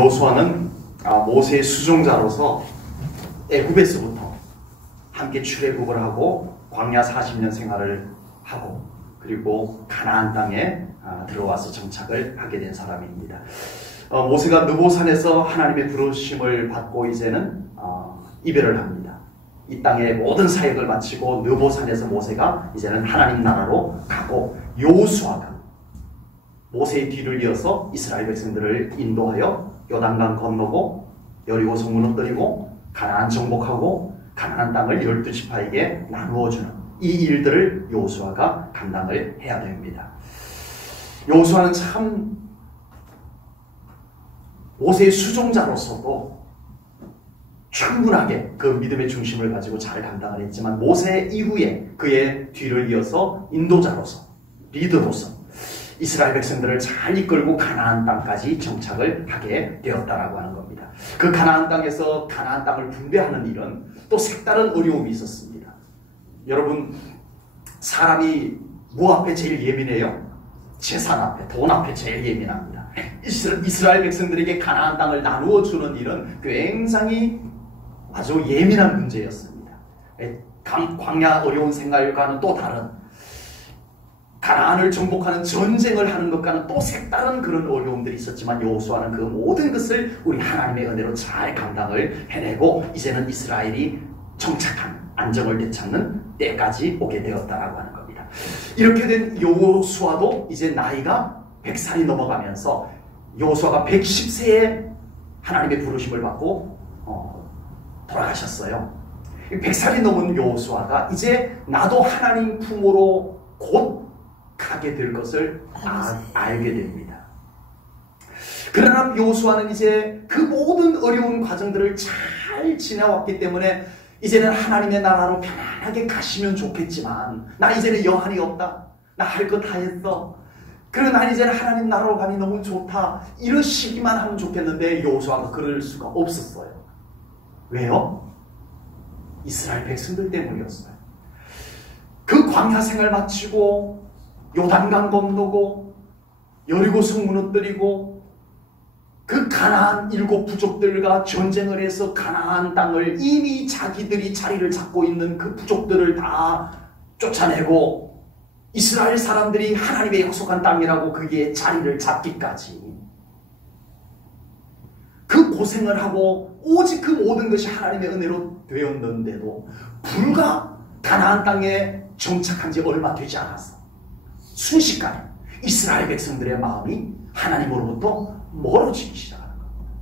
여호수아는 모세의 수종자로서 애굽에서부터 함께 출애굽을 하고 광야 40년 생활을 하고 그리고 가나안 땅에 들어와서 정착을 하게 된 사람입니다. 모세가 느보산에서 하나님의 부르심을 받고 이제는 이별을 합니다. 이 땅의 모든 사역을 마치고 느보산에서 모세가 이제는 하나님 나라로 가고 여호수아가 모세의 뒤를 이어서 이스라엘 백성들을 인도하여 요단강 건너고 여리고 성문을 무너뜨리고 가나안 정복하고 가나안 땅을 12지파에게 나누어주는 이 일들을 여호수아가 감당을 해야 됩니다. 여호수아는 참 모세의 수종자로서도 충분하게 그 믿음의 중심을 가지고 잘 감당을 했지만 모세 이후에 그의 뒤를 이어서 인도자로서 리더로서 이스라엘 백성들을 잘 이끌고 가나안 땅까지 정착을 하게 되었다라고 하는 겁니다. 그 가나안 땅에서 가나안 땅을 분배하는 일은 또 색다른 어려움이 있었습니다. 여러분, 사람이 뭐 앞에 제일 예민해요? 재산 앞에, 돈 앞에 제일 예민합니다. 이스라엘 백성들에게 가나안 땅을 나누어 주는 일은 굉장히 아주 예민한 문제였습니다. 광야 어려운 생활과는 또 다른 가나안을 정복하는 전쟁을 하는 것과는 또 색다른 그런 어려움들이 있었지만 여호수아는 그 모든 것을 우리 하나님의 은혜로 잘 감당을 해내고 이제는 이스라엘이 정착한 안정을 되찾는 때까지 오게 되었다라고 하는 겁니다. 이렇게 된 여호수아도 이제 나이가 100살이 넘어가면서 여호수아가 110세에 하나님의 부르심을 받고 돌아가셨어요. 100살이 넘은 여호수아가 이제 나도 하나님 품으로 곧 가게 될 것을 알게 됩니다. 그러나 여호수아는 이제 그 모든 어려운 과정들을 잘 지나왔기 때문에 이제는 하나님의 나라로 편안하게 가시면 좋겠지만 나 이제는 여한이 없다. 나 할 거 다 했어. 그리고 난 이제는 하나님 나라로 가니 너무 좋다. 이러시기만 하면 좋겠는데 여호수아가 그럴 수가 없었어요. 왜요? 이스라엘 백성들 때문이었어요. 그 광야 생활 마치고 요단강 건너고 여리고 성 무너뜨리고 그 가나안 7 부족들과 전쟁을 해서 가나안 땅을 이미 자기들이 자리를 잡고 있는 그 부족들을 다 쫓아내고 이스라엘 사람들이 하나님의 약속한 땅이라고 그게 자리를 잡기까지 그 고생을 하고 오직 그 모든 것이 하나님의 은혜로 되었는데도 불과 가나안 땅에 정착한 지 얼마 되지 않았어. 순식간에 이스라엘 백성들의 마음이 하나님으로부터 멀어지기 시작하는 겁니다.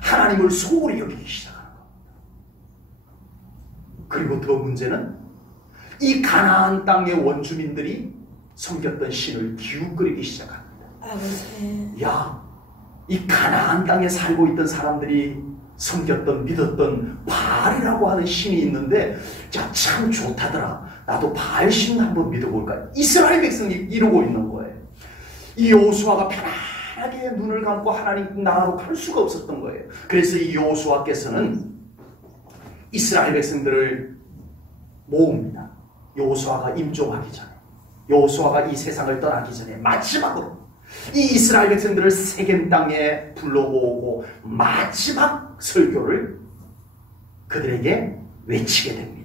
하나님을 소홀히 여기기 시작하는 겁니다. 그리고 더 문제는 이 가나안 땅의 원주민들이 섬겼던 신을 기웃거리기 시작합니다. 야, 이 가나안 땅에 살고 있던 사람들이 섬겼던 믿었던 바알이라고 하는 신이 있는데 야, 참 좋다더라. 나도 바알 신 한번 믿어볼까. 이스라엘 백성이 이러고 있는 거예요. 이 여호수아가 편안하게 눈을 감고 하나님 나라로 갈 수가 없었던 거예요. 그래서 이 여호수아께서는 이스라엘 백성들을 모읍니다. 여호수아가 임종하기 전에, 여호수아가 이 세상을 떠나기 전에 마지막으로 이 이스라엘 백성들을 세겜 땅에 불러모으고 마지막 설교를 그들에게 외치게 됩니다.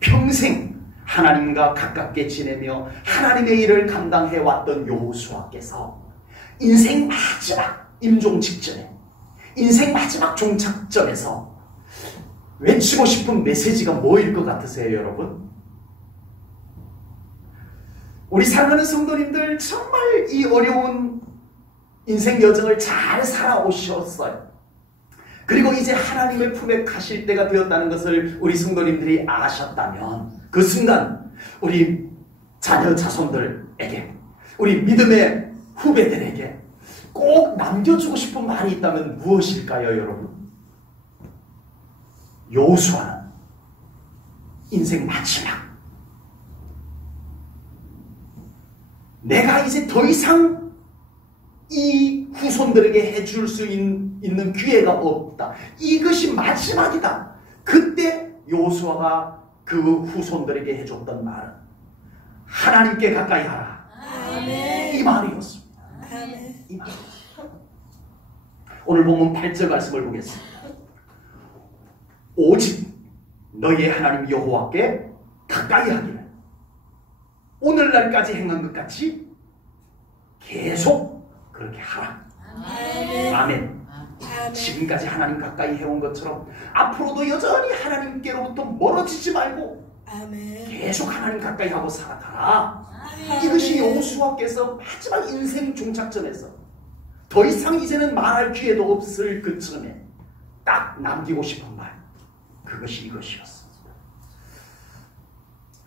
평생 하나님과 가깝게 지내며 하나님의 일을 감당해왔던 여호수아께서 인생 마지막 임종 직전에, 인생 마지막 종착점에서 외치고 싶은 메시지가 뭐일 것 같으세요, 여러분? 우리 사랑하는 성도님들, 정말 이 어려운 인생 여정을 잘 살아오셨어요. 그리고 이제 하나님의 품에 가실 때가 되었다는 것을 우리 성도님들이 아셨다면 그 순간 우리 자녀 자손들에게, 우리 믿음의 후배들에게 꼭 남겨주고 싶은 말이 있다면 무엇일까요, 여러분? 여호수아는 인생 마지막, 내가 이제 더 이상 이 후손들에게 해줄 수 있는 기회가 없다. 이것이 마지막이다. 그때 여호수아가 그 후손들에게 해줬던 말은 하나님께 가까이 하라. 아멘. 이 말이었습니다. 아멘. 이 말. 오늘 보면 8절 말씀을 보겠습니다. 오직 너희의 하나님 여호와께 가까이 하기를 오늘날까지 행한 것 같이 계속 그렇게 하라. 아멘. 아멘. 지금까지 하나님 가까이 해온 것처럼 앞으로도 여전히 하나님께로부터 멀어지지 말고 계속 하나님 가까이 하고 살아가라. 이것이 여호수아께서 마지막 인생 종착점에서 더 이상 이제는 말할 기회도 없을 그쯤에 딱 남기고 싶은 말, 그것이 이것이었습니다.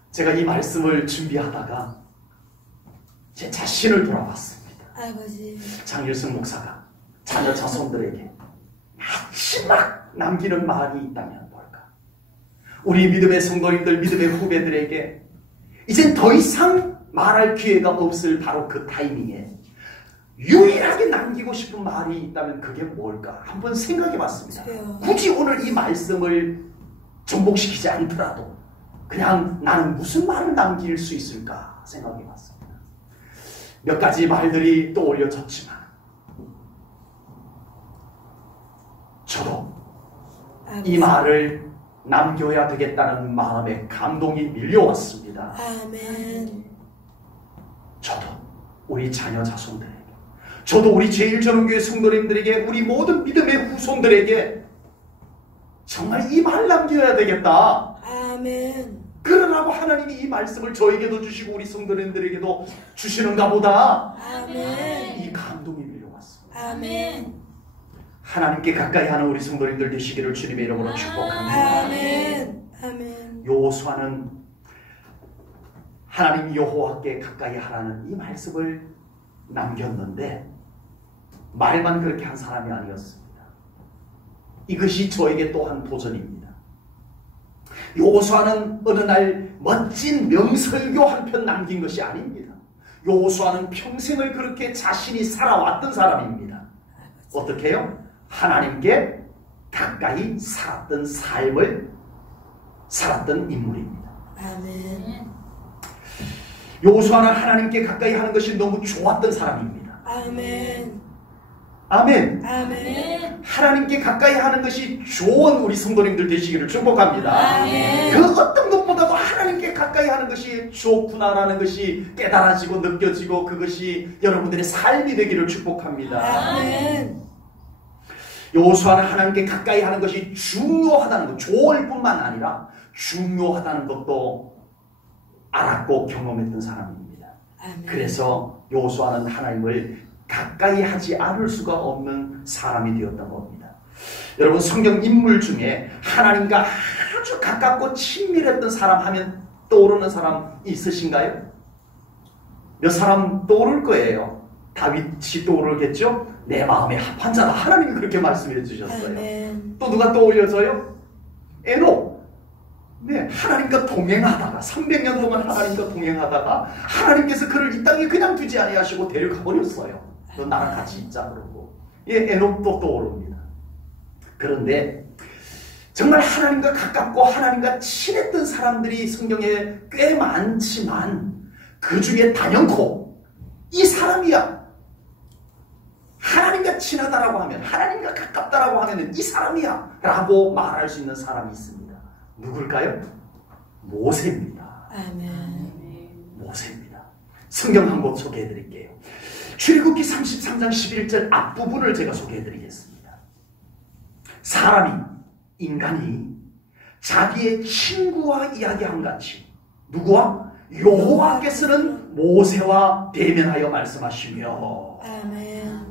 제가 이 말씀을 준비하다가 제 자신을 돌아봤습니다. 아버지. 장일승 목사가 자녀 자손들에게 마지막 남기는 말이 있다면 뭘까? 우리 믿음의 성도님들, 믿음의 후배들에게 이젠 더 이상 말할 기회가 없을 바로 그 타이밍에 유일하게 남기고 싶은 말이 있다면 그게 뭘까? 한번 생각해 봤습니다. 굳이 오늘 이 말씀을 전복시키지 않더라도 그냥 나는 무슨 말을 남길 수 있을까 생각해 봤습니다. 몇 가지 말들이 떠올려졌지만 저도 이 말을 남겨야 되겠다는 마음에 감동이 밀려왔습니다. 아멘. 저도 우리 자녀 자손들에게, 저도 우리 제일전원교회 성도님들에게, 우리 모든 믿음의 후손들에게 정말 이 말 남겨야 되겠다. 아멘. 그러라고 하나님이 이 말씀을 저에게도 주시고 우리 성도님들에게도 주시는가 보다. 아멘. 이 감동이 밀려왔습니다. 아멘. 하나님께 가까이 하는 우리 성도님들 되시기를 주님의 이름으로 축복합니다. 아멘. 아멘. 여호수아는 하나님 여호와께 가까이 하라는 이 말씀을 남겼는데 말만 그렇게 한 사람이 아니었습니다. 이것이 저에게 또한 도전입니다. 여호수아는 어느 날 멋진 명설교 한 편 남긴 것이 아닙니다. 여호수아는 평생을 그렇게 자신이 살아왔던 사람입니다. 어떻게 해요? 하나님께 가까이 살았던 삶을 살았던 인물입니다. 아멘. 여호수아는 하나님께 가까이 하는 것이 너무 좋았던 사람입니다. 아멘. 아멘. 아멘. 하나님께 가까이 하는 것이 좋은 우리 성도님들 되시기를 축복합니다. 아멘. 그 어떤 것보다도 하나님께 가까이 하는 것이 좋구나라는 것이 깨달아지고 느껴지고 그것이 여러분들의 삶이 되기를 축복합니다. 아멘. 여호수아는 하나님께 가까이 하는 것이 중요하다는 것, 좋을 뿐만 아니라 중요하다는 것도 알았고 경험했던 사람입니다. 아멘. 그래서 여호수아는 하나님을 가까이 하지 않을 수가 없는 사람이 되었던 겁니다. 여러분, 성경 인물 중에 하나님과 아주 가깝고 친밀했던 사람 하면 떠오르는 사람 있으신가요? 몇 사람 떠오를 거예요. 다윗이 떠오르겠죠? 내 마음에 합한 자다. 하나님이 그렇게 말씀해 주셨어요. 아멘. 또 누가 떠올려져요? 에녹. 네, 하나님과 동행하다가 300년 동안 하나님과 동행하다가 하나님께서 그를 이 땅에 그냥 두지 아니하시고 데려가 버렸어요. 너 나랑 같이 있자 그러고. 예, 에녹도 떠오릅니다. 그런데 정말 하나님과 가깝고 하나님과 친했던 사람들이 성경에 꽤 많지만 그 중에 단연코 이 사람이야. 하나님과 친하다라고 하면, 하나님과 가깝다라고 하면 이 사람이야 라고 말할 수 있는 사람이 있습니다. 누굴까요? 모세입니다. 아멘. 모세입니다. 성경 한 번 소개해 드릴게요. 출애굽기 33장 11절 앞부분을 제가 소개해 드리겠습니다. 사람이, 인간이 자기의 친구와 이야기한 같이 누구와? 여호와께서는 모세와 대면하여 말씀하시며. 아멘.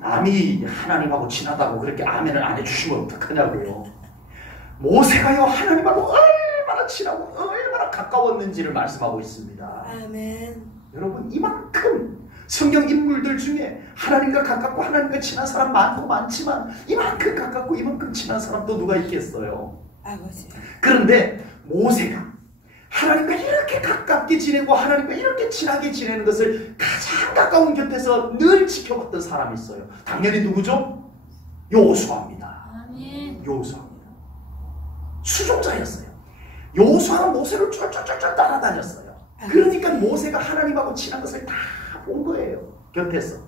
남이 하나님하고 친하다고 그렇게 아멘을 안 해주시면 어떡하냐고요. 모세가요 하나님하고 얼마나 친하고 얼마나 가까웠는지를 말씀하고 있습니다. 아멘. 여러분, 이만큼 성경 인물들 중에 하나님과 가깝고 하나님과 친한 사람 많고 많지만 이만큼 가깝고 이만큼 친한 사람 또 누가 있겠어요. 아버지. 그런데 모세가 하나님과 이렇게 가깝게 지내고 하나님과 이렇게 친하게 지내는 것을 가장 가까운 곁에서 늘 지켜봤던 사람이 있어요. 당연히 누구죠? 여호수아입니다. 아멘. 여호수아입니다. 수종자였어요. 여호수아는 모세를 쫄쫄쫄쫄 따라다녔어요. 그러니까 모세가 하나님하고 친한 것을 다 본 거예요. 곁에서.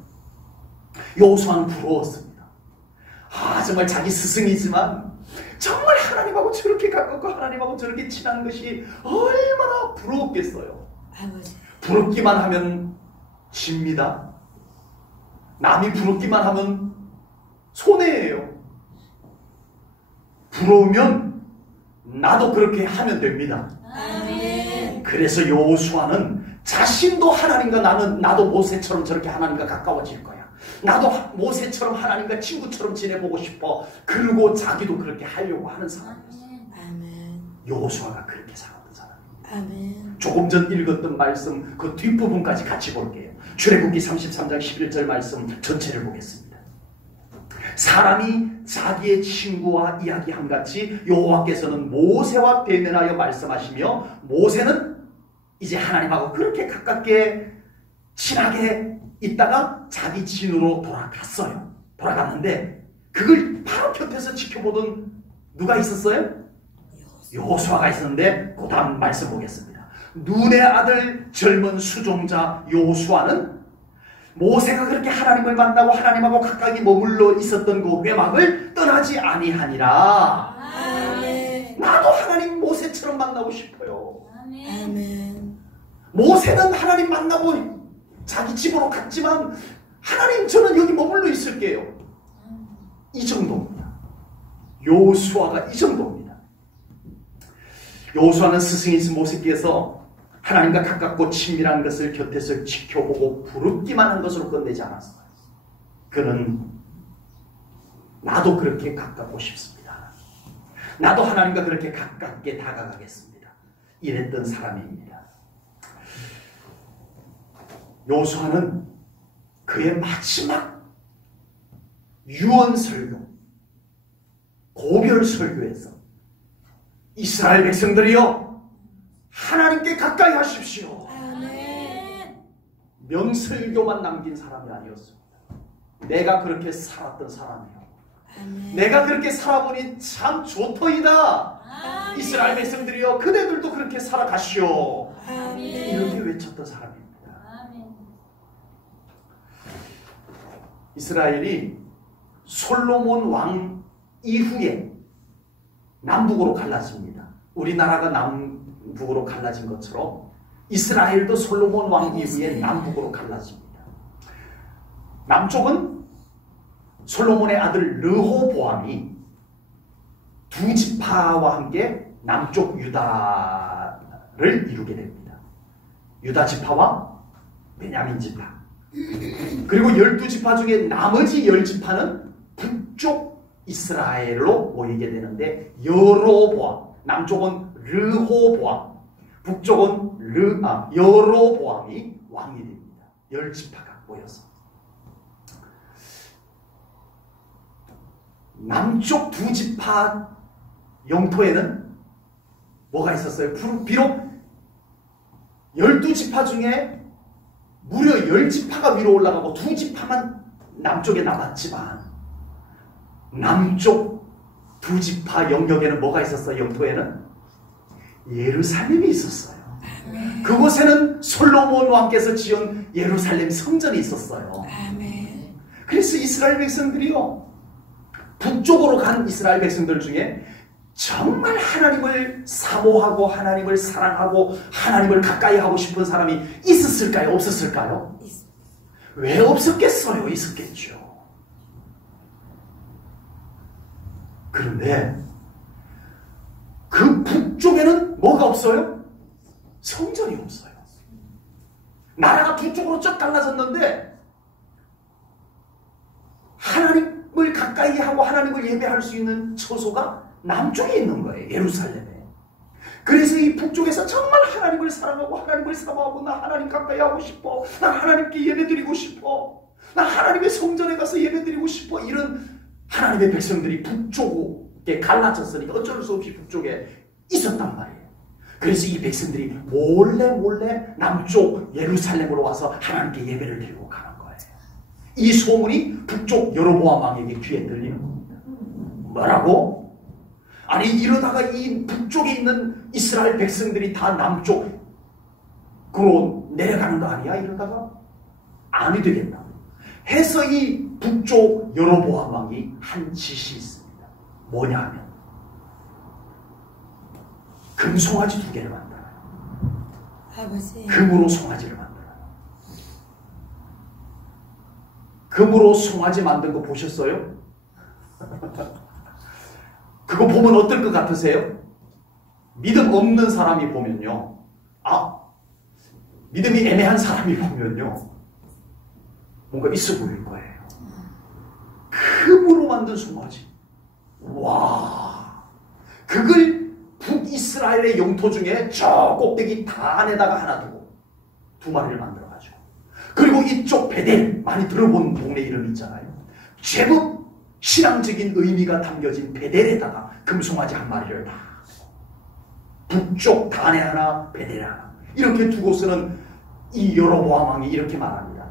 여호수아는 부러웠습니다. 정말 자기 스승이지만 정말 하나님하고 저렇게 가깝고 하나님하고 저렇게 친한 것이 얼마나 부러웠겠어요. 부럽기만 하면 집니다. 남이 부럽기만 하면 손해예요. 부러우면 나도 그렇게 하면 됩니다. 아멘. 그래서 여호수아는 자신도 하나님과 나도 모세처럼 저렇게 하나님과 가까워질 거야. 나도 모세처럼 하나님과 친구처럼 지내보고 싶어. 그리고 자기도 그렇게 하려고 하는 사람이었어요. 여호수아가 그렇게 살았던 사람입니다. 조금 전 읽었던 말씀 그 뒷부분까지 같이 볼게요. 출애굽기 33장 11절 말씀 전체를 보겠습니다. 사람이 자기의 친구와 이야기함같이 여호와께서는 모세와 대면하여 말씀하시며 모세는 이제 하나님하고 그렇게 가깝게 친하게 있다가 자기 진으로 돌아갔어요. 돌아갔는데 그걸 바로 곁에서 지켜보던 누가 있었어요? 여호수아가 있었는데 그 다음 말씀 보겠습니다. 눈의 아들 젊은 수종자 여호수아는 모세가 그렇게 하나님을 만나고 하나님하고 가까이 머물러 있었던 그 회막을 떠나지 아니하니라. 아멘. 나도 하나님 모세처럼 만나고 싶어요. 아멘. 모세는 하나님 만나고 자기 집으로 갔지만 하나님 저는 여기 머물러 있을게요. 이 정도입니다. 여호수아가 이 정도입니다. 여호수아는 스승이신 모세께서 하나님과 가깝고 친밀한 것을 곁에서 지켜보고 부럽기만 한 것으로 끝내지 않았어요. 그는 나도 그렇게 가깝고 싶습니다. 나도 하나님과 그렇게 가깝게 다가가겠습니다. 이랬던 사람입니다. 여호수아는 그의 마지막 유언 설교, 고별 설교에서 이스라엘 백성들이여 하나님께 가까이 하십시오. 아멘. 명설교만 남긴 사람이 아니었습니다. 내가 그렇게 살았던 사람이요. 아멘. 내가 그렇게 살아보니 참 좋더이다. 아멘. 이스라엘 백성들이여 그대들도 그렇게 살아가시오. 아멘. 이렇게 외쳤던 사람입니다. 이스라엘이 솔로몬 왕 이후에 남북으로 갈라집니다. 우리나라가 남북으로 갈라진 것처럼 이스라엘도 솔로몬 왕 이후에 남북으로 갈라집니다. 남쪽은 솔로몬의 아들 르호보암이 두 지파와 함께 남쪽 유다를 이루게 됩니다. 유다 지파와 베냐민 지파. 그리고 12지파 중에 나머지 10지파는 북쪽 이스라엘로 모이게 되는데 여로보암, 남쪽은 르호보암, 북쪽은 여로보암이 왕이 됩니다. 10지파가 모여서. 남쪽 두 지파 영토에는 뭐가 있었어요? 비록 12지파 중에 무려 10지파가 위로 올라가고 2지파만 남쪽에 남았지만 남쪽 2지파 영역에는 뭐가 있었어요? 영토에는 예루살렘이 있었어요. 그곳에는 솔로몬 왕께서 지은 예루살렘 성전이 있었어요. 그래서 이스라엘 백성들이요, 북쪽으로 간 이스라엘 백성들 중에 정말 하나님을 사모하고 하나님을 사랑하고 하나님을 가까이 하고 싶은 사람이 있었을까요? 없었을까요? 왜 없었겠어요? 있었겠죠. 그런데 그 북쪽에는 뭐가 없어요? 성전이 없어요. 나라가 두 쪽으로 쫙 갈라졌는데 하나님을 가까이 하고 하나님을 예배할 수 있는 처소가 남쪽에 있는 거예요. 예루살렘에. 그래서 이 북쪽에서 정말 하나님을 사랑하고 하나님을 사모하고 나 하나님 가까이 하고 싶어. 나 하나님께 예배드리고 싶어. 나 하나님의 성전에 가서 예배드리고 싶어. 이런 하나님의 백성들이 북쪽에 갈라졌으니까 어쩔 수 없이 북쪽에 있었단 말이에요. 그래서 이 백성들이 몰래 남쪽 예루살렘으로 와서 하나님께 예배를 드리고 가는 거예요. 이 소문이 북쪽 여로보암 왕에게 귀에 들리는 겁니다. 뭐라고? 아니 이러다가 이 북쪽에 있는 이스라엘 백성들이 다 남쪽으로 내려가는 거 아니야? 이러다가 아니 되겠다 해서 이 북쪽 여로보암 왕이 한 짓이 있습니다. 뭐냐 하면 금송아지 2개를 만들어요. 아버지. 금으로 송아지를 만들어요. 금으로 송아지 만든 거 보셨어요? 그거 보면 어떨 것 같으세요? 믿음 없는 사람이 보면요. 믿음이 애매한 사람이 보면요. 뭔가 있어 보일 거예요. 금으로 만든 송아지. 와. 그걸 북이스라엘의 영토 중에 저 꼭대기 단에다가 하나 두고 2마리를 만들어가지고. 그리고 이쪽 베델, 많이 들어본 동네 이름 있잖아요. 제법 신앙적인 의미가 담겨진 베델에다가 금송아지 1마리를 다 북쪽 단에 하나, 베델에 하나 이렇게 두고서는 이 여로보암 왕이 이렇게 말합니다.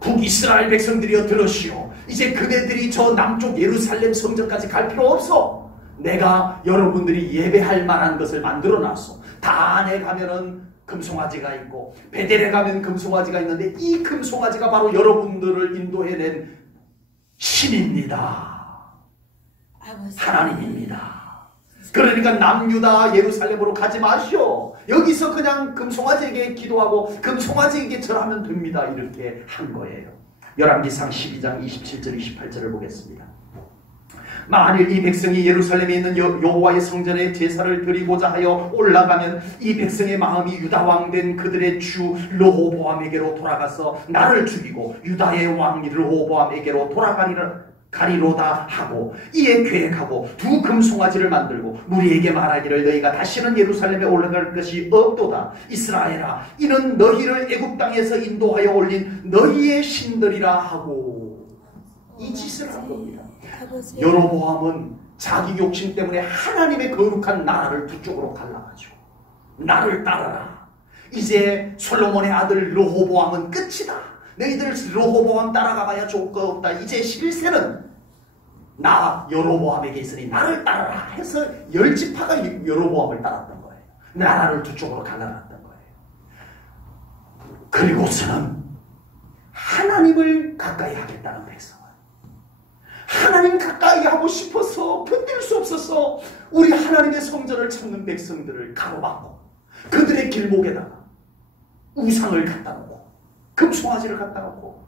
북이스라엘 백성들이여 들으시오. 이제 그대들이 저 남쪽 예루살렘 성전까지 갈 필요 없어. 내가 여러분들이 예배할 만한 것을 만들어놨어. 단에 가면은 금송아지가 있고 베델에 가면 금송아지가 있는데 이 금송아지가 바로 여러분들을 인도해낸 신입니다. 하나님입니다. 그러니까 남유다 예루살렘으로 가지 마시오. 여기서 그냥 금송아지에게 기도하고 금송아지에게 절하면 됩니다. 이렇게 한 거예요. 열왕기상 12장 27절 28절을 보겠습니다. 만일 이 백성이 예루살렘에 있는 여호와의 성전에 제사를 드리고자 하여 올라가면 이 백성의 마음이 유다 왕 된 그들의 주 르호보암에게로 돌아가서 나를 죽이고 유다의 왕 르호보암에게로 돌아가리로다 하고 이에 계획하고 2 금송아지를 만들고 무리에게 말하기를 너희가 다시는 예루살렘에 올라갈 것이 없도다. 이스라엘아, 이는 너희를 애굽 땅에서 인도하여 올린 너희의 신들이라 하고 이 짓을 한 겁니다. 여로보암은 자기 욕심 때문에 하나님의 거룩한 나라를 두 쪽으로 갈라가지고 나를 따라라. 이제 솔로몬의 아들 르호보암은 끝이다. 너희들 르호보암 따라가봐야 좋을 거 없다. 이제 실세는 나 여로보암에게 있으니 나를 따라라 해서 10지파가 여로보암을 따랐던 거예요. 나라를 두 쪽으로 갈라놨던 거예요. 그리고서는 하나님을 가까이 하겠다는 백성은 하나님 가까이 하고 싶어서 견딜 수 없어서 우리 하나님의 성전을 찾는 백성들을 가로막고 그들의 길목에다가 우상을 갖다 놓고 금송아지를 갖다 놓고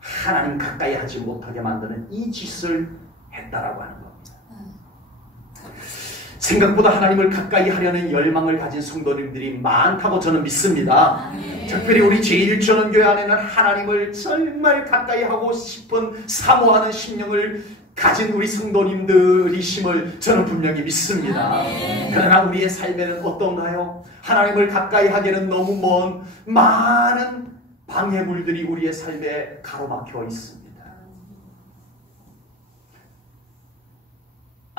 하나님 가까이 하지 못하게 만드는 이 짓을 했다라고 하는 겁니다. 생각보다 하나님을 가까이 하려는 열망을 가진 성도님들이 많다고 저는 믿습니다. 특별히 우리 제1전원교회 안에는 하나님을 정말 가까이 하고 싶은 사모하는 심령을 가진 우리 성도님들이심을 저는 분명히 믿습니다. 그러나 우리의 삶에는 어떤가요? 하나님을 가까이 하기에는 너무 먼 많은 방해물들이 우리의 삶에 가로막혀 있습니다.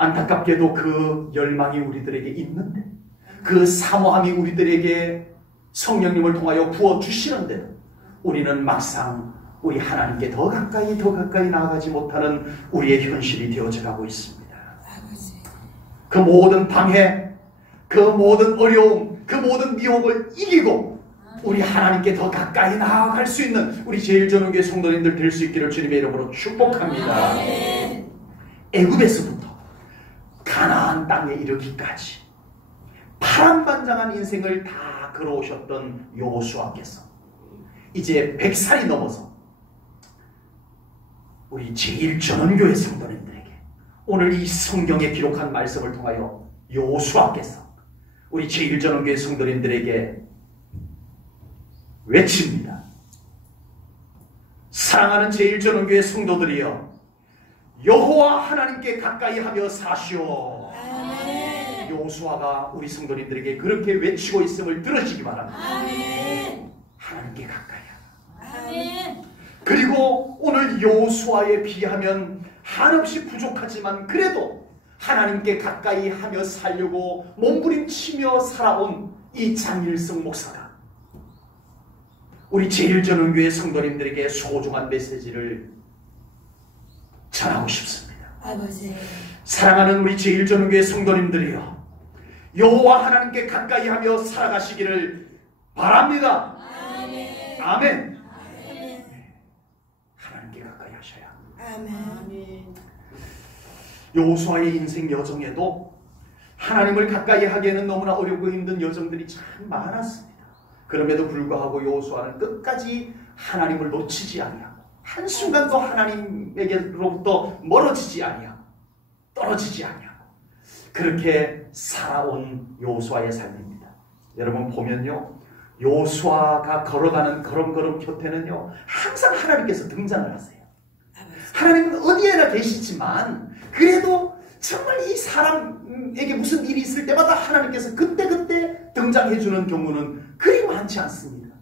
안타깝게도 그 열망이 우리들에게 있는데 그 사모함이 우리들에게 성령님을 통하여 부어주시는데도 우리는 막상 우리 하나님께 더 가까이 나아가지 못하는 우리의 현실이 되어져 가고 있습니다. 그 모든 방해, 그 모든 어려움, 그 모든 미혹을 이기고 우리 하나님께 더 가까이 나아갈 수 있는 우리 제1전원교회 성도님들 될 수 있기를 주님의 이름으로 축복합니다. 애굽에서부터 가나안 땅에 이르기까지 파란반장한 인생을 다 걸어오셨던 여호수아께서 이제 100살이 넘어서 우리 제1전원교회 성도님들에게 오늘 이 성경에 기록한 말씀을 통하여 여호수아께서 우리 제1전원교회 성도님들에게 외칩니다. 사랑하는 제1전원교회 성도들이여, 여호와 하나님께 가까이 하며 사시오. 아멘. 여호수아가 우리 성도님들에게 그렇게 외치고 있음을 들으시기 바랍니다. 아멘. 하나님께 가까이 하라. 아멘. 그리고 오늘 여호수아에 비하면 한없이 부족하지만 그래도 하나님께 가까이 하며 살려고 몸부림치며 살아온 이 장일성 목사가 우리 제1전원교회 성도님들에게 소중한 메시지를 전하고 싶습니다. 아버지. 사랑하는 우리 제1전원교회 성도님들이여, 여호와 하나님께 가까이 하며 살아가시기를 바랍니다. 아멘. 아멘. 아멘. 하나님께 가까이 하셔야 합니다. 아멘. 여호수아의 인생 여정에도 하나님을 가까이 하기에는 너무나 어렵고 힘든 여정들이 참 많았습니다. 그럼에도 불구하고 여호수아는 끝까지 하나님을 놓치지 아니하고 한순간도 하나님에게로부터 멀어지지 아니하고 떨어지지 아니하고 그렇게 살아온 여호수아의 삶입니다. 여러분 보면요, 여호수아가 걸어가는 걸음걸음 곁에는요 항상 하나님께서 등장을 하세요. 하나님은 어디에나 계시지만 그래도 정말 이 사람에게 무슨 일이 있을 때마다 하나님께서 그때그때 등장해주는 경우는 그리 많지 않습니다.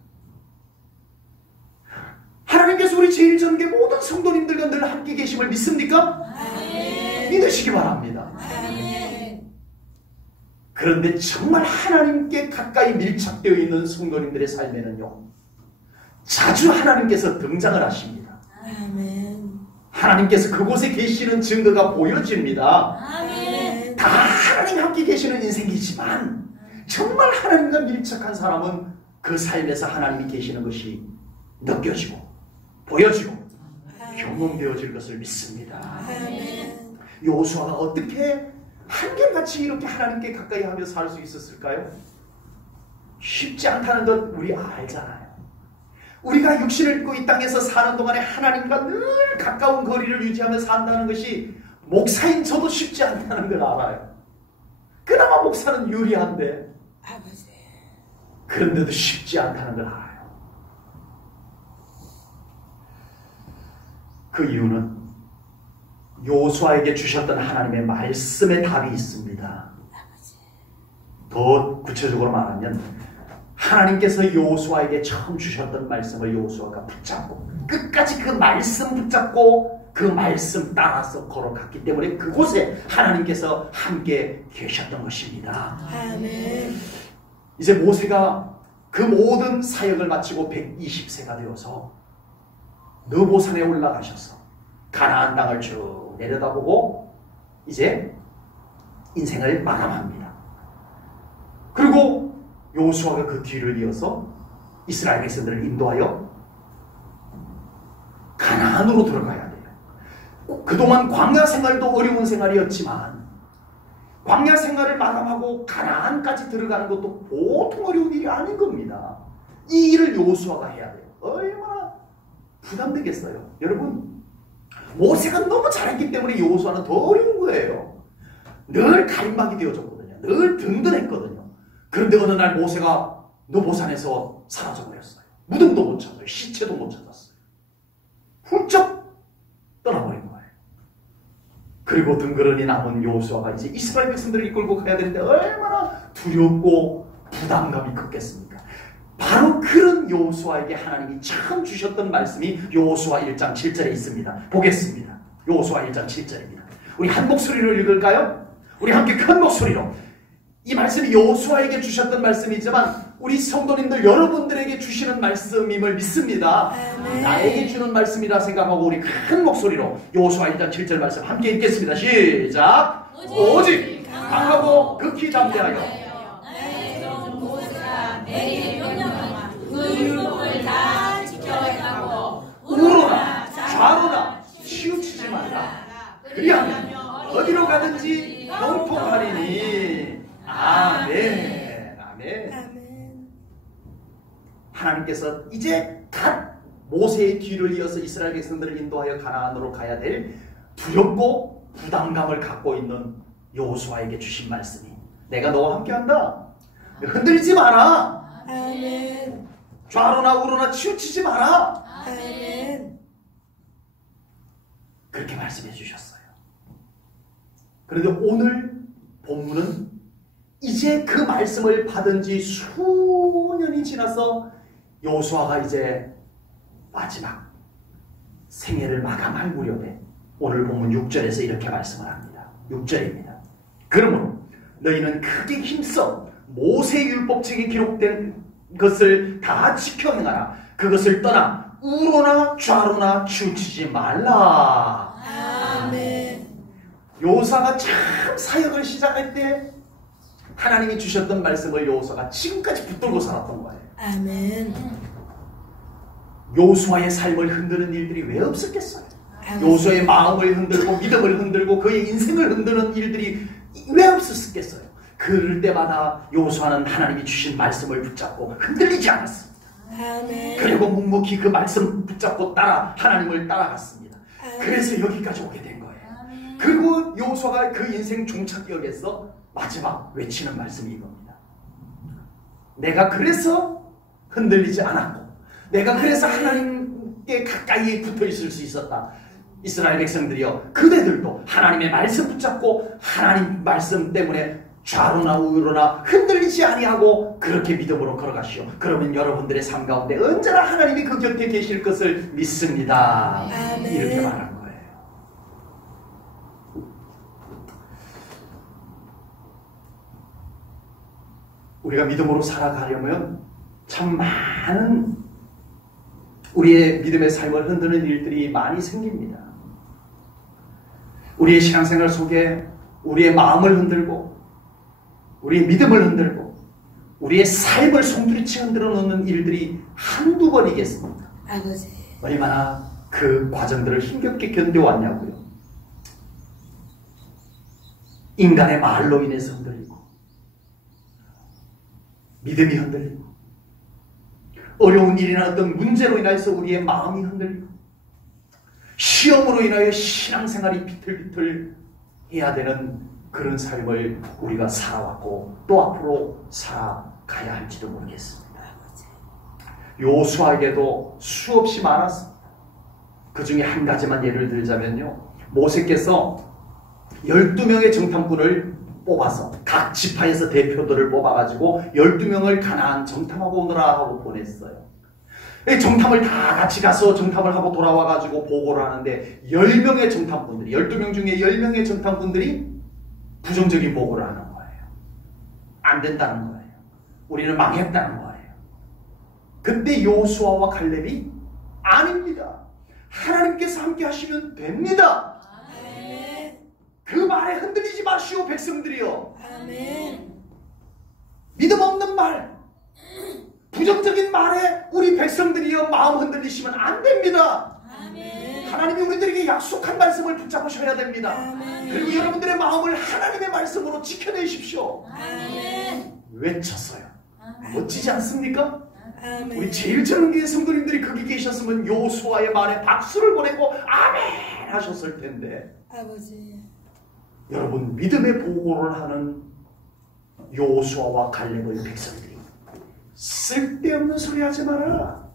하나님께서 우리 제일전개 모든 성도님들과 늘 함께 계심을 믿습니까? 아멘. 믿으시기 바랍니다. 아멘. 그런데 정말 하나님께 가까이 밀착되어 있는 성도님들의 삶에는요 자주 하나님께서 등장을 하십니다. 아멘. 하나님께서 그곳에 계시는 증거가 보여집니다. 아멘. 다 하나님 함께 계시는 인생이지만 정말 하나님과 밀착한 사람은 그 삶에서 하나님이 계시는 것이 느껴지고 보여지고 경험되어질 것을 믿습니다. 아멘. 여호수아가 어떻게 한결같이 이렇게 하나님께 가까이 하며 살 수 있었을까요? 쉽지 않다는 것 우리 알잖아요. 우리가 육신을 입고 이 땅에서 사는 동안에 하나님과 늘 가까운 거리를 유지하며 산다는 것이 목사인 저도 쉽지 않다는 걸 알아요. 그나마 목사는 유리한데 아버지. 그런데도 쉽지 않다는 걸 알아요. 그 이유는 여호수아에게 주셨던 하나님의 말씀의 답이 있습니다. 더 구체적으로 말하면 하나님께서 여호수아에게 처음 주셨던 말씀을 여호수아가 붙잡고 끝까지 그 말씀 붙잡고 그 말씀 따라서 걸어갔기 때문에 그곳에 하나님께서 함께 계셨던 것입니다. 아멘. 이제 모세가 그 모든 사역을 마치고 120세가 되어서 느보산에 올라가셔서 가나안 땅을 쭉 내려다보고 이제 인생을 마감합니다. 그리고 여호수아가 그 뒤를 이어서 이스라엘 백성들을 인도하여 가나안으로 들어가야 돼요. 그동안 광야 생활도 어려운 생활이었지만 광야 생활을 마감하고 가나안까지 들어가는 것도 보통 어려운 일이 아닌 겁니다. 이 일을 여호수아가 해야 돼요. 얼마나 부담되겠어요. 여러분, 모세가 너무 잘했기 때문에 여호수아는 더 어려운 거예요. 늘 가림막이 되어졌거든요. 늘 든든했거든요. 그런데 어느 날 모세가 느보산에서 사라져버렸어요. 무덤도 못 찾아요. 시체도 못 찾았어요. 훌쩍 떠나버린 거예요. 그리고 덩그러니 남은 여호수아가 이제 이스라엘 백성들을 이끌고 가야 되는데 얼마나 두렵고 부담감이 컸겠습니까? 바로 그런 여호수아에게 하나님이 처음 주셨던 말씀이 여호수아 1장 7절에 있습니다. 보겠습니다. 여호수아 1장 7절입니다. 우리 한 목소리로 읽을까요? 우리 함께 큰 목소리로. 이 말씀이 여호수아에게 주셨던 말씀이지만 우리 성도님들 여러분들에게 주시는 말씀임을 믿습니다. 아멘. 나에게 주는 말씀이라 생각하고 우리 큰 목소리로 여호수아 1장 7절 말씀 함께 읽겠습니다. 시작! 오직 강하고 극히 담대하여 나의 종 모세가 내게 명령한 그 율법을 다 지켜야 하고 우로나 좌로나 치우치지 말라. 그리하면 어디로 가든지 형통하리니. 아멘. 아멘. 아멘. 하나님께서 이제 갓 모세의 뒤를 이어서 이스라엘 백성들을 인도하여 가나안으로 가야 될 두렵고 부담감을 갖고 있는 여호수아에게 주신 말씀이 내가 너와 함께한다. 흔들리지 마라. 아멘. 좌로나 우로나 치우치지 마라. 아멘. 그렇게 말씀해 주셨어요. 그런데 오늘 본문은 이제 그 말씀을 받은 지 수년이 지나서 여호수아가 이제 마지막 생애를 마감할 무렵에 오늘 본문 6절에서 이렇게 말씀을 합니다. 6절입니다. 그러므로 너희는 크게 힘써 모세 율법책에 기록된 것을 다 지켜 행하라. 그것을 떠나 우로나 좌로나 치우치지 말라. 아멘. 여호수아가 참 사역을 시작할 때 하나님이 주셨던 말씀을 여호수아가 지금까지 붙들고 살았던 거예요. 아멘. 여호수아의 삶을 흔드는 일들이 왜 없었겠어요? 요수아의 마음을 흔들고 믿음을 흔들고 그의 인생을 흔드는 일들이 왜 없었겠어요? 그럴 때마다 요수아는 하나님이 주신 말씀을 붙잡고 흔들리지 않았습니다. 그리고 묵묵히 그 말씀 붙잡고 하나님을 따라갔습니다. 그래서 여기까지 오게 된 거예요. 그리고 요수아가 그 인생 종착역에서 마지막 외치는 말씀이 이겁니다. 내가 그래서 흔들리지 않았고 내가 그래서 하나님께 가까이 붙어 있을 수 있었다. 이스라엘 백성들이여, 그대들도 하나님의 말씀 붙잡고 하나님 말씀 때문에 좌로나 우로나 흔들리지 아니하고 그렇게 믿음으로 걸어가시오. 그러면 여러분들의 삶 가운데 언제나 하나님이 그 곁에 계실 것을 믿습니다. 아멘. 이렇게 말한 거예요. 우리가 믿음으로 살아가려면 참 많은 우리의 믿음의 삶을 흔드는 일들이 많이 생깁니다. 우리의 신앙생활 속에 우리의 마음을 흔들고 우리의 믿음을 흔들고 우리의 삶을 송두리째 흔들어 놓는 일들이 한두 번이겠습니까? 아버지. 얼마나 그 과정들을 힘겹게 견뎌왔냐고요. 인간의 말로 인해서 흔들리고 믿음이 흔들리고 어려운 일이나 어떤 문제로 인해서 우리의 마음이 흔들리고 시험으로 인하여 신앙생활이 비틀비틀 해야 되는 그런 삶을 우리가 살아왔고 또 앞으로 살아가야 할지도 모르겠습니다. 요수아에게도 수없이 많았습니다. 그 중에 한 가지만 예를 들자면요, 모세께서 12명의 정탐꾼을 뽑아서 각 지파에서 대표들을 뽑아가지고 12명을 가나안 정탐하고 오너라 하고 보냈어요. 정탐을 다 같이 가서 정탐을 하고 돌아와가지고 보고를 하는데 10명의 정탐꾼들이 12명 중에 10명의 정탐꾼들이 부정적인 보고를 하는 거예요. 안 된다는 거예요. 우리는 망했다는 거예요. 근데 요수아와 갈렙이 아닙니다. 하나님께서 함께 하시면 됩니다. 아멘. 그 말에 흔들리지 마시오 백성들이여. 아멘. 믿음 없는 말, 부정적인 말에 우리 백성들이여 마음 흔들리시면 안 됩니다. 아멘. 하나님이 우리들에게 약속한 말씀을 붙잡으셔야 됩니다. 아멘. 그리고 여러분들의 마음을 하나님의 말씀으로 지켜내십시오. 아멘. 외쳤어요. 아멘. 멋지지 않습니까? 아멘. 우리 제일 젊은 교회 성도님들이 거기 계셨으면 요수아의 말에 박수를 보내고 아멘 하셨을 텐데, 아버지, 여러분 믿음의 보고를 하는 요수아와 갈렙의 백성들이 쓸데없는 소리 하지 마라.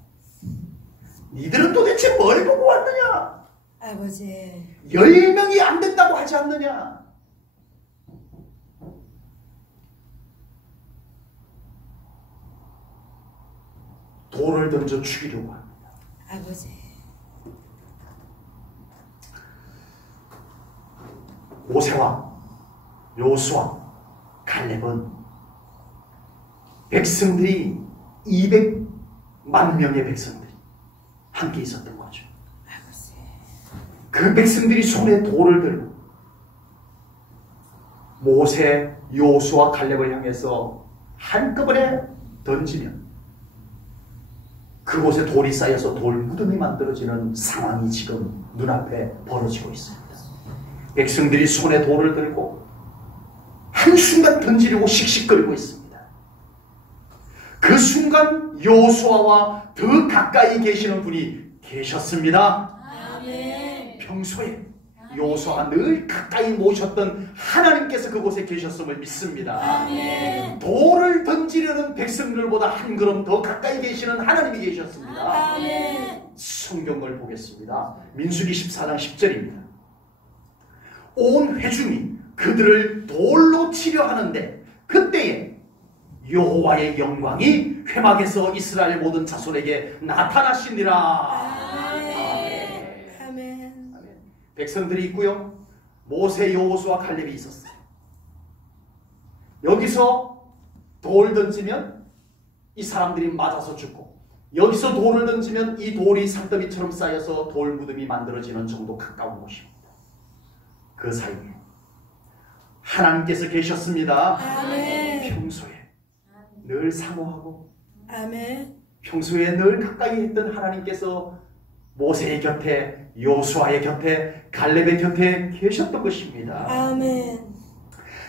니들은 도대체 뭘 보고 왔느냐? 아버지, 10명이 안 된다고 하지 않느냐? 돌을 던져 죽이려고 합니다. 아버지, 모세와 요수아, 갈렙은 백성들이 200만 명의 백성들이 함께 있었던 거죠. 아버지. 그 백성들이 손에 돌을 들고 모세, 요수아, 갈렙을 향해서 한꺼번에 던지면 그곳에 돌이 쌓여서 돌 무덤이 만들어지는 상황이 지금 눈앞에 벌어지고 있습니다. 백성들이 손에 돌을 들고 한순간 던지려고 씩씩거리고 있습니다. 그 순간 요수아와 더 가까이 계시는 분이 계셨습니다. 아멘. 평소에 요수아가 늘 가까이 모셨던 하나님께서 그곳에 계셨음을 믿습니다. 아멘. 돌을 던지려는 백성들보다 한 걸음 더 가까이 계시는 하나님이 계셨습니다. 아멘. 성경을 보겠습니다. 민수기 14장 10절입니다. 온 회중이 그들을 돌로 치려 하는데 그때에 여호와의 영광이 회막에서 이스라엘 모든 자손에게 나타나시니라. 아멘. 아멘. 아멘. 백성들이 있고요, 모세, 여호수아, 갈렙이 있었어요. 여기서 돌 던지면 이 사람들이 맞아서 죽고, 여기서 돌을 던지면 이 돌이 산더미처럼 쌓여서 돌 무덤이 만들어지는 정도 가까운 곳입니다. 그 사이에 하나님께서 계셨습니다. 아멘. 평소에 늘 사모하고, 아멘, 평소에 늘 가까이 있던 하나님께서 모세의 곁에, 여호수아의 곁에, 갈렙의 곁에 계셨던 것입니다. 아멘.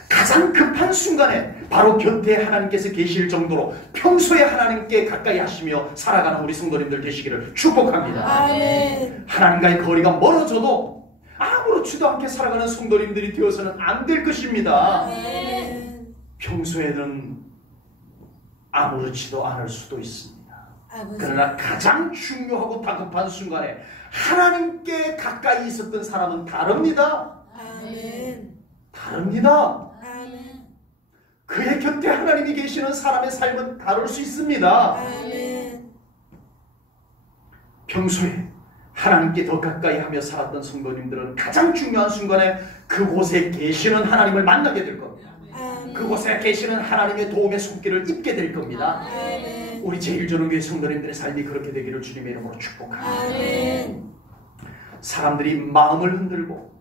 가장 급한 순간에 바로 곁에 하나님께서 계실 정도로 평소에 하나님께 가까이 하시며 살아가는 우리 성도님들 되시기를 축복합니다. 아멘. 하나님과의 거리가 멀어져도 아무렇지도 않게 살아가는 성도님들이 되어서는 안 될 것입니다. 아멘. 평소에는 아무렇지도 않을 수도 있습니다. 아버지. 그러나 가장 중요하고 다급한 순간에 하나님께 가까이 있었던 사람은 다릅니다. 아멘. 다릅니다. 아멘. 그의 곁에 하나님이 계시는 사람의 삶은 다를 수 있습니다. 아멘. 평소에 하나님께 더 가까이 하며 살았던 성도님들은 가장 중요한 순간에 그곳에 계시는 하나님을 만나게 될 겁니다. 아멘. 그곳에 계시는 하나님의 도움의 손길을 입게 될 겁니다. 아멘. 우리 제일조능교회 성도님들의 삶이 그렇게 되기를 주님의 이름으로 축복합니다. 아멘. 사람들이 마음을 흔들고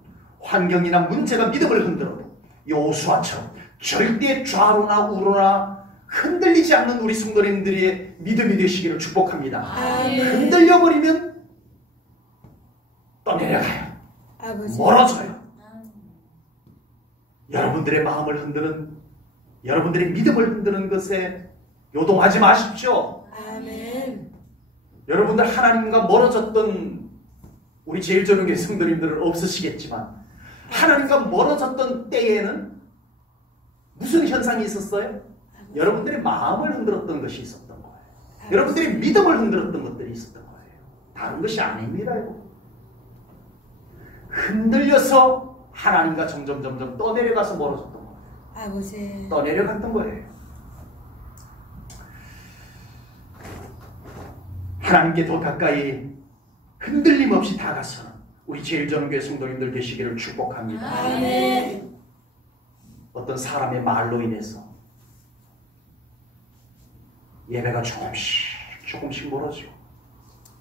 환경이나 문제가 믿음을 흔들어도 여호수아처럼 절대 좌로나 우로나 흔들리지 않는 우리 성도님들의 믿음이 되시기를 축복합니다. 아멘. 흔들려버리면 떠내려가요. 아버지. 멀어져요. 여러분들의 마음을 흔드는, 여러분들의 믿음을 흔드는 것에 요동하지 마십시오. 아멘. 여러분들 하나님과 멀어졌던 우리 제일조능교회 성도님들은 없으시겠지만 하나님과 멀어졌던 때에는 무슨 현상이 있었어요? 여러분들의 마음을 흔들었던 것이 있었던 거예요. 여러분들의 믿음을 흔들었던 것들이 있었던 거예요. 다른 것이 아닙니다. 흔들려서 하나님과 점점 떠내려가서 멀어졌던 거예요. 아버지. 떠내려갔던 거예요. 하나님께 더 가까이 흔들림 없이 다가서는 우리 제일전교회 성도님들 되시기를 축복합니다. 아멘. 어떤 사람의 말로 인해서 예배가 조금씩 멀어지고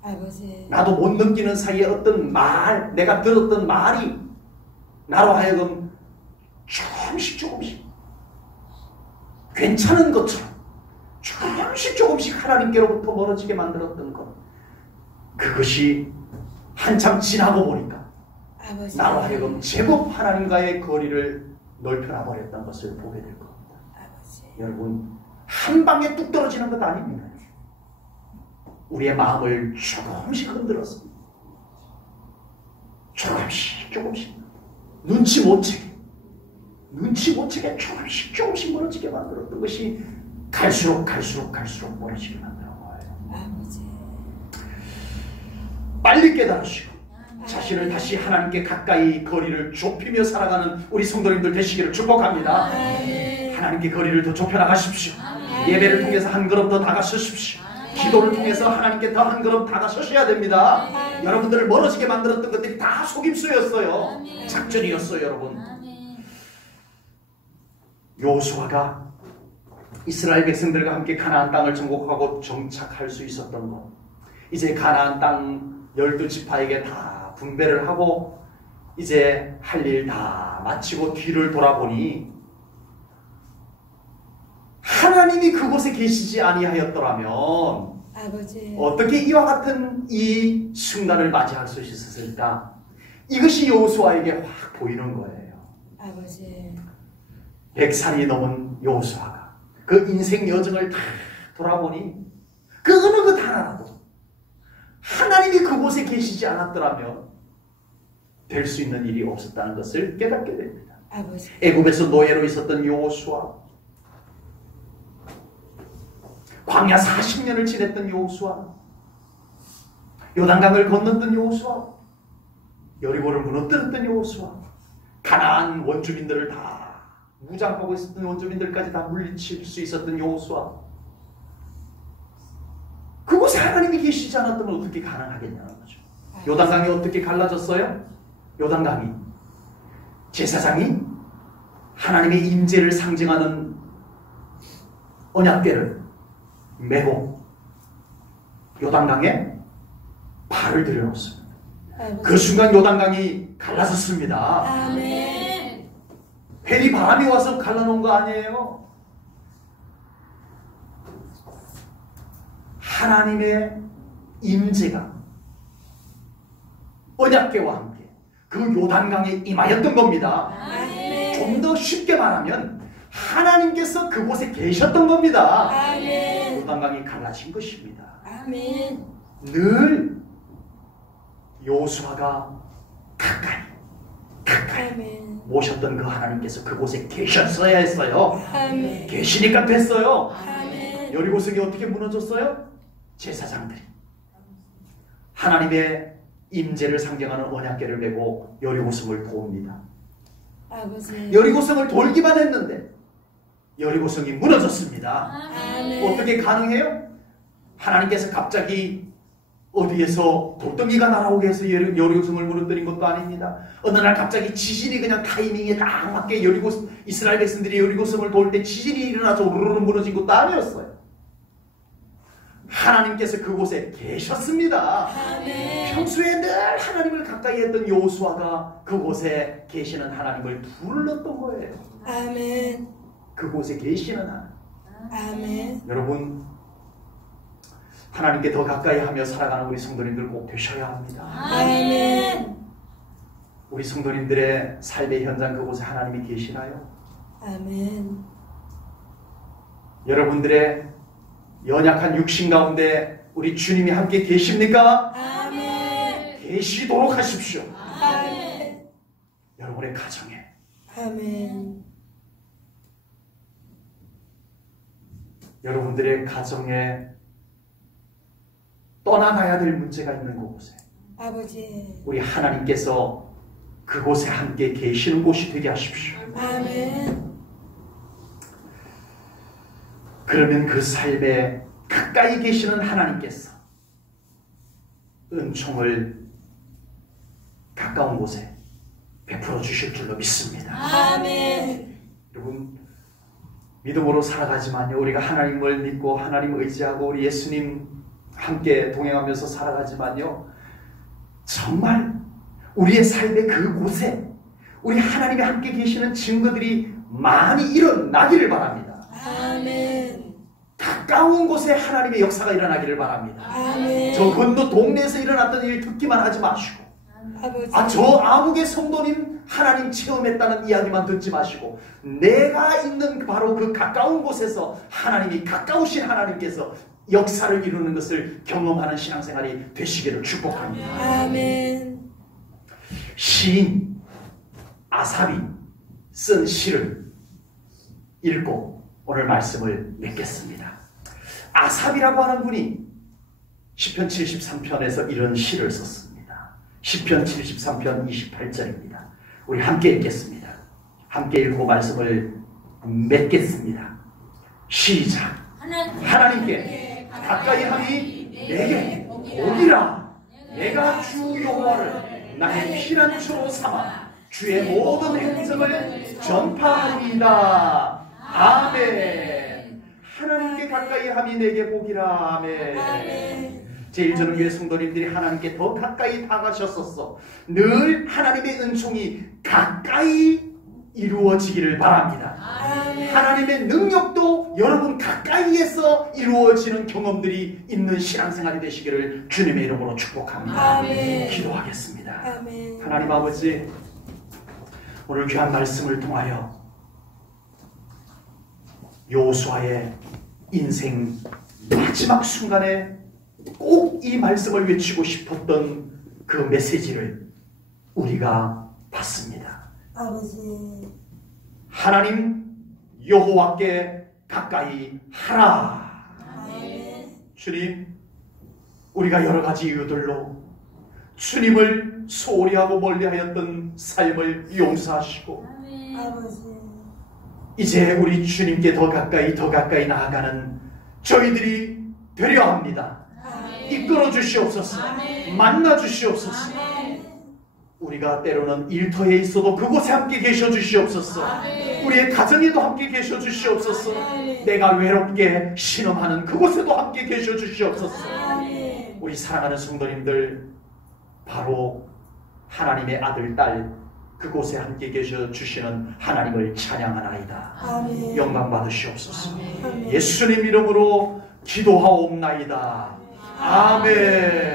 아버지. 나도 못 넘기는 사이에 어떤 말, 내가 들었던 말이 나로 하여금 조금씩 괜찮은 것처럼 조금씩 하나님께로부터 멀어지게 만들었던 것, 그것이 한참 지나고 보니까 아버지. 나로 하여금 제법 하나님과의 거리를 넓혀놔 버렸던 것을 보게 될 겁니다. 아버지. 여러분, 한 방에 뚝 떨어지는 것 아닙니다. 우리의 마음을 조금씩 흔들어서 조금씩 눈치 못 채게 조금씩 멀어지게 만들었던 것이 갈수록 멀어지게 만드는 거예요. 아버지. 빨리 깨달으시고 자신을 다시 하나님께 가까이 거리를 좁히며 살아가는 우리 성도님들 되시기를 축복합니다. 아멘. 하나님께 거리를 더 좁혀나가십시오. 아멘. 예배를 통해서 한 걸음 더 다가서십시오. 기도를 통해서 하나님께 더 한 걸음 다가서셔야 됩니다. 아멘. 여러분들을 멀어지게 만들었던 것들이 다 속임수였어요. 아멘. 작전이었어요. 여러분, 아멘. 여호수아가 이스라엘 백성들과 함께 가나안 땅을 정복하고 정착할 수 있었던 것, 이제 가나안 땅 12지파에게 다 분배를 하고 이제 할 일 다 마치고 뒤를 돌아보니 하나님이 그곳에 계시지 아니하였더라면 아버지. 어떻게 이와 같은 이 순간을 맞이할 수 있었을까? 이것이 여호수아에게 확 보이는 거예요. 아버지. 100살이 넘은 여호수아가 그 인생 여정을 다 돌아보니 그 어느 것 하나라도 하나님이 그곳에 계시지 않았더라면 될 수 있는 일이 없었다는 것을 깨닫게 됩니다. 아버지. 애굽에서 노예로 있었던 여호수아, 광야 40년을 지냈던 여호수아, 요단강을 건넜던 여호수아, 여리고를 무너뜨렸던 여호수아, 가나안 원주민들을 다 무장하고 있었던 원주민들까지 다 물리칠 수 있었던 여호수아, 그곳에 하나님이 계시지 않았다면 어떻게 가능하겠냐는 거죠. 요단강이 어떻게 갈라졌어요? 요단강이 제사장이 하나님의 임재를 상징하는 언약궤를 메고 요단강에 발을 들여놓습니다. 그 순간 요단강이 갈라졌습니다. 아멘. 괜히 바람이 와서 갈라놓은 거 아니에요. 하나님의 임재가 언약궤와 함께 그 요단강에 임하였던 겁니다. 아멘. 좀 더 쉽게 말하면 하나님께서 그곳에 계셨던 겁니다. 아멘. 요단강이 갈라진 것입니다. 아멘. 늘 여호수아가 가까이 아멘. 모셨던 그 하나님께서 그곳에 계셨어야 했어요. 아멘. 계시니까 됐어요. 아멘. 여리고성이 어떻게 무너졌어요? 제사장들이 하나님의 임재를 상징하는 언약궤를 메고 여리고성을 도웁니다. 아버지. 여리고성을 돌기만 했는데 여리고성이 무너졌습니다. 아멘. 어떻게 가능해요? 하나님께서 갑자기 어디에서 돌덩이가 날아오게 해서 여리고성을 무너뜨린 것도 아닙니다. 어느 날 갑자기 지진이 그냥 타이밍에 딱 맞게 이스라엘 백성들이 여리고성을 돌 때 지진이 일어나서 우르르 무너진 것도 아니었어요. 하나님께서 그곳에 계셨습니다. 아멘. 평소에 늘 하나님을 가까이 했던 여호수아가 그곳에 계시는 하나님을 불렀던 거예요. 아멘. 그곳에 계시는 하나님. 아멘. 여러분, 하나님께 더 가까이 하며 살아가는 우리 성도님들 꼭 되셔야 합니다. 아멘. 우리 성도님들의 삶의 현장 그곳에 하나님이 계시나요? 아멘. 여러분들의 연약한 육신 가운데 우리 주님이 함께 계십니까? 아멘. 계시도록 하십시오. 아멘. 여러분의 가정에, 아멘. 여러분들의 가정에 떠나가야 될 문제가 있는 곳에 아버지. 우리 하나님께서 그곳에 함께 계시는 곳이 되게 하십시오. 아멘. 그러면 그 삶에 가까이 계시는 하나님께서 은총을 가까운 곳에 베풀어 주실 줄로 믿습니다. 아멘. 여러분, 믿음으로 살아가지만요, 우리가 하나님을 믿고 하나님을 의지하고 우리 예수님 함께 동행하면서 살아가지만요, 정말 우리의 삶의 그곳에 우리 하나님이 함께 계시는 증거들이 많이 일어나기를 바랍니다. 아멘. 가까운 곳에 하나님의 역사가 일어나기를 바랍니다. 아멘. 저 건너 동네에서 일어났던 일 듣기만 하지 마시고, 아버지. 저 아무개 성도님 하나님 체험했다는 이야기만 듣지 마시고, 내가 있는 바로 그 가까운 곳에서 하나님이, 가까우신 하나님께서 역사를 이루는 것을 경험하는 신앙생활이 되시기를 축복합니다. 아멘. 시인 아삽이 쓴 시를 읽고 오늘 말씀을 맺겠습니다. 아삽이라고 하는 분이 시편 73편에서 이런 시를 썼습니다. 시편 73편 28절입니다. 우리 함께 읽겠습니다. 함께 읽고 말씀을 맺겠습니다. 시작. 하나님께 가까이 함이 내게 복이라. 내가 주 여호와를 나의 피난처로 삼아 주의 모든 행적을 전파하리이다. 아멘. 하나님께 가까이 함이 내게 복이라. 아멘. 아멘. 제1전교회 성도님들이 하나님께 더 가까이 다가가셨었어. 늘 하나님의 은총이 가까이 이루어지기를 바랍니다. 아멘. 하나님의 능력도 여러분 가까이에서 이루어지는 경험들이 있는 신앙생활이 되시기를 주님의 이름으로 축복합니다. 아멘. 기도하겠습니다. 아멘. 하나님 아버지, 오늘 귀한 말씀을 통하여 여호수아의 인생 마지막 순간에 꼭 이 말씀을 외치고 싶었던 그 메시지를 우리가 봤습니다. 아버지. 하나님 여호와께 가까이 하라. 아멘. 주님, 우리가 여러 가지 이유들로 주님을 소홀히 하고 멀리하였던 삶을 용서하시고 아버지. 이제 우리 주님께 더 가까이 나아가는 저희들이 되려 합니다. 이끌어 주시옵소서. 만나 주시옵소서. 우리가 때로는 일터에 있어도 그곳에 함께 계셔 주시옵소서. 우리의 가정에도 함께 계셔 주시옵소서. 내가 외롭게 신음하는 그곳에도 함께 계셔 주시옵소서. 우리 사랑하는 성도님들, 바로 하나님의 아들, 딸 그곳에 함께 계셔 주시는 하나님을 찬양하나이다. 아멘. 영광 받으시옵소서. 아멘. 예수님 이름으로 기도하옵나이다. 아멘.